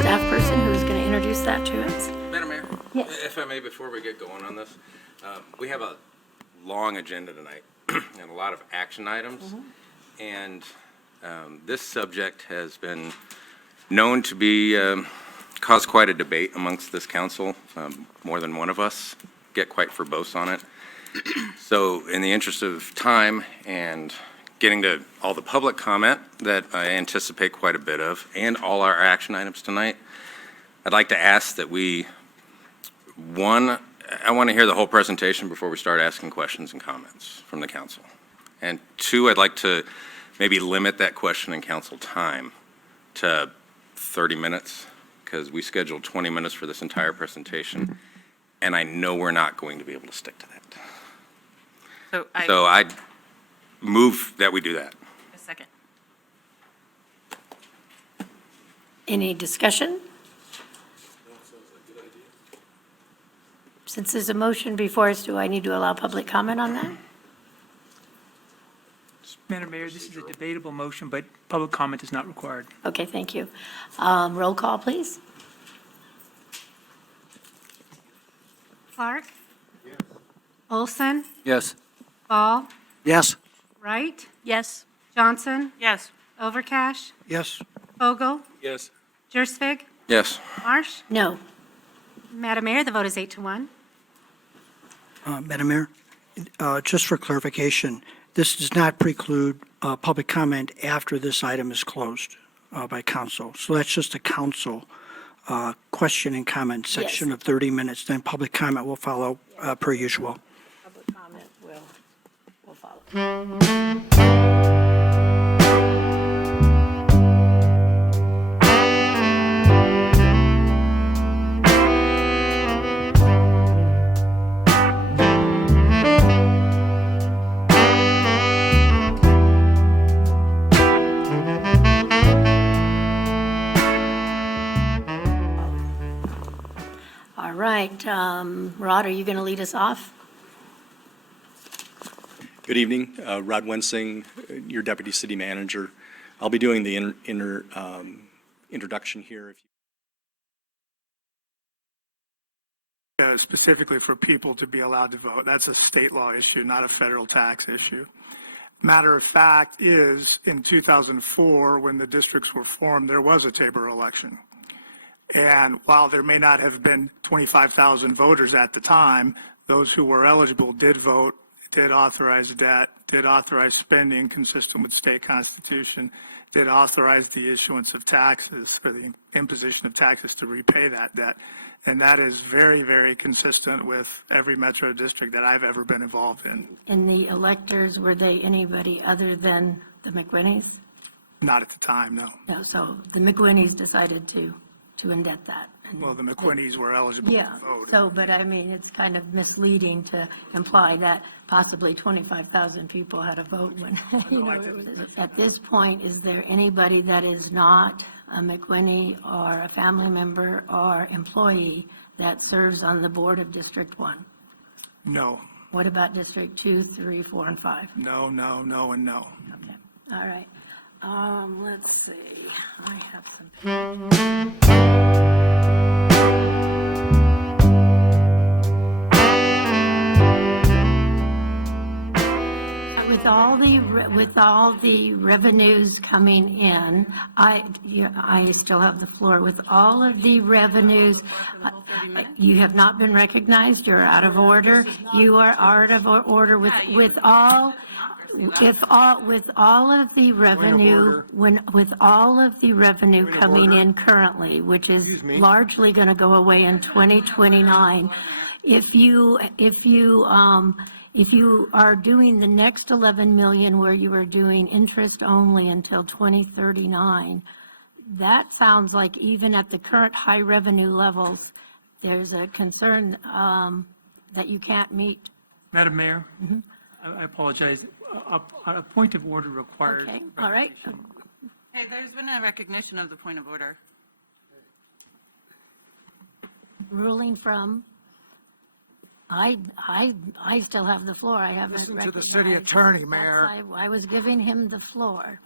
staff person who's going to introduce that to us. Madam Mayor? Yes. If I may, before we get going on this, we have a long agenda tonight and a lot of action items. And this subject has been known to be cause quite a debate amongst this council. More than one of us get quite verbose on it. So in the interest of time and getting to all the public comment that I anticipate quite a bit of, and all our action items tonight, I'd like to ask that we, one, I want to hear the whole presentation before we start asking questions and comments from the council. And two, I'd like to maybe limit that question and council time to 30 minutes, because we scheduled 20 minutes for this entire presentation, and I know we're not going to be able to stick to that. So I'd move that we do that. A second. Any discussion? Since there's a motion before us, do I need to allow public comment on that? Madam Mayor, this is a debatable motion, but public comment is not required. Okay, thank you. Roll call, please. Clark? Yes. Olson? Yes. Ball? Yes. Wright? Yes. Johnson? Yes. Overcash? Yes. Fogel? Yes. Jersvig? Yes. Marsh? No. Madam Mayor, the vote is 8-1. Madam Mayor, just for clarification, this does not preclude public comment after this item is closed by council. So that's just a council question and comment section Yes. of 30 minutes. Then public comment will follow per usual. Public comment will follow. All right, Rod, are you going to lead us off? Good evening, Rod Wensing, your Deputy City Manager. I'll be doing the introduction here. Specifically for people to be allowed to vote. That's a state law issue, not a federal tax issue. Matter of fact is, in 2004, when the districts were formed, there was a Tabor election. And while there may not have been 25,000 voters at the time, those who were eligible did vote, did authorize debt, did authorize spending consistent with state constitution, did authorize the issuance of taxes or the imposition of taxes to repay that debt. And that is very, very consistent with every metro district that I've ever been involved in. And the electors, were they anybody other than the McWhinneys? Not at the time, no. No, so the McWhinneys decided to indent that. And Well, the McWhinneys were eligible yeah, to vote. so, but I mean, it's kind of misleading to imply that possibly 25,000 people had a vote when, you know, it was. At this point, is there anybody that is not a McWhinney or a family member or employee that serves on the board of District 1? No, What about District 2, 3, 4, and 5? no, no, no, and no. Okay, all right. Let's see, I have some. With all the revenues coming in, I still have the floor. With all of the revenues, you have not been recognized. You're out of order. You are out of order with all. With all of the revenue, with all of the revenue coming in currently, which is largely going to go away in 2029, if you are doing the next 11 million where you are doing interest only until 2039, that sounds like even at the current high revenue levels, there's a concern that you can't meet. Madam Mayor, I apologize. A point of order required. Okay, all right. Hey, there's been a recognition of the point of order. Ruling from, I still have the floor. I haven't Listen to the recognized. city attorney, Mayor. I was giving him the floor.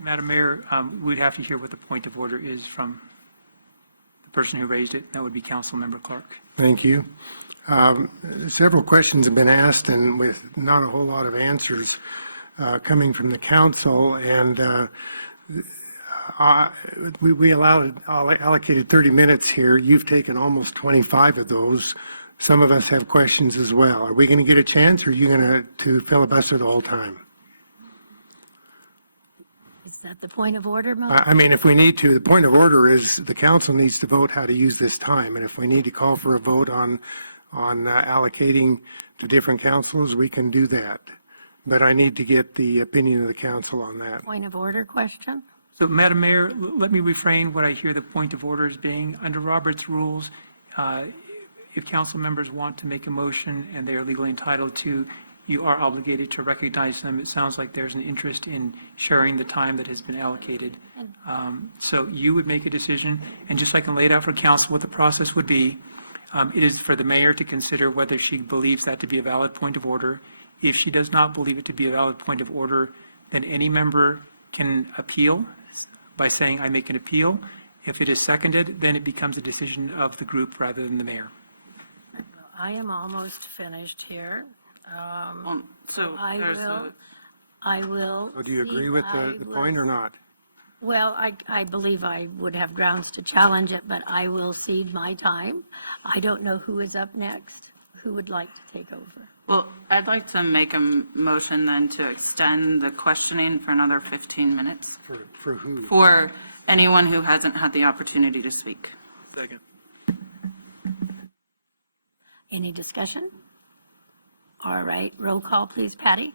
Madam Mayor, we'd have to hear what the point of order is from person who raised it. That would be Councilmember Clark. Thank you. Several questions have been asked and with not a whole lot of answers coming from the council. And we allocated 30 minutes here. You've taken almost 25 of those. Some of us have questions as well. Are we going to get a chance, or are you going to filibuster the whole time? Is that the point of order, Mo? I mean, if we need to, the point of order is the council needs to vote how to use this time. And if we need to call for a vote on allocating to different councils, we can do that. But I need to get the opinion of the council on that. Point of order question? So, Madam Mayor, let me refrain what I hear the point of order as being. Under Robert's rules, if council members want to make a motion and they are legally entitled to, you are obligated to recognize them. It sounds like there's an interest in sharing the time that has been allocated. So you would make a decision, and just so I can lay it out for council what the process would be, it is for the mayor to consider whether she believes that to be a valid point of order. If she does not believe it to be a valid point of order, then any member can appeal by saying, I make an appeal. If it is seconded, then it becomes a decision of the group rather than the mayor. I am almost finished here. So there's I will. So do you agree with the point or not? Well, I believe I would have grounds to challenge it, but I will cede my time. I don't know who is up next. Who would like to take over? Well, I'd like to make a motion then to extend the questioning for another 15 minutes For who? for anyone who hasn't had the opportunity to speak. Second. Any discussion? All right, roll call, please, Patty.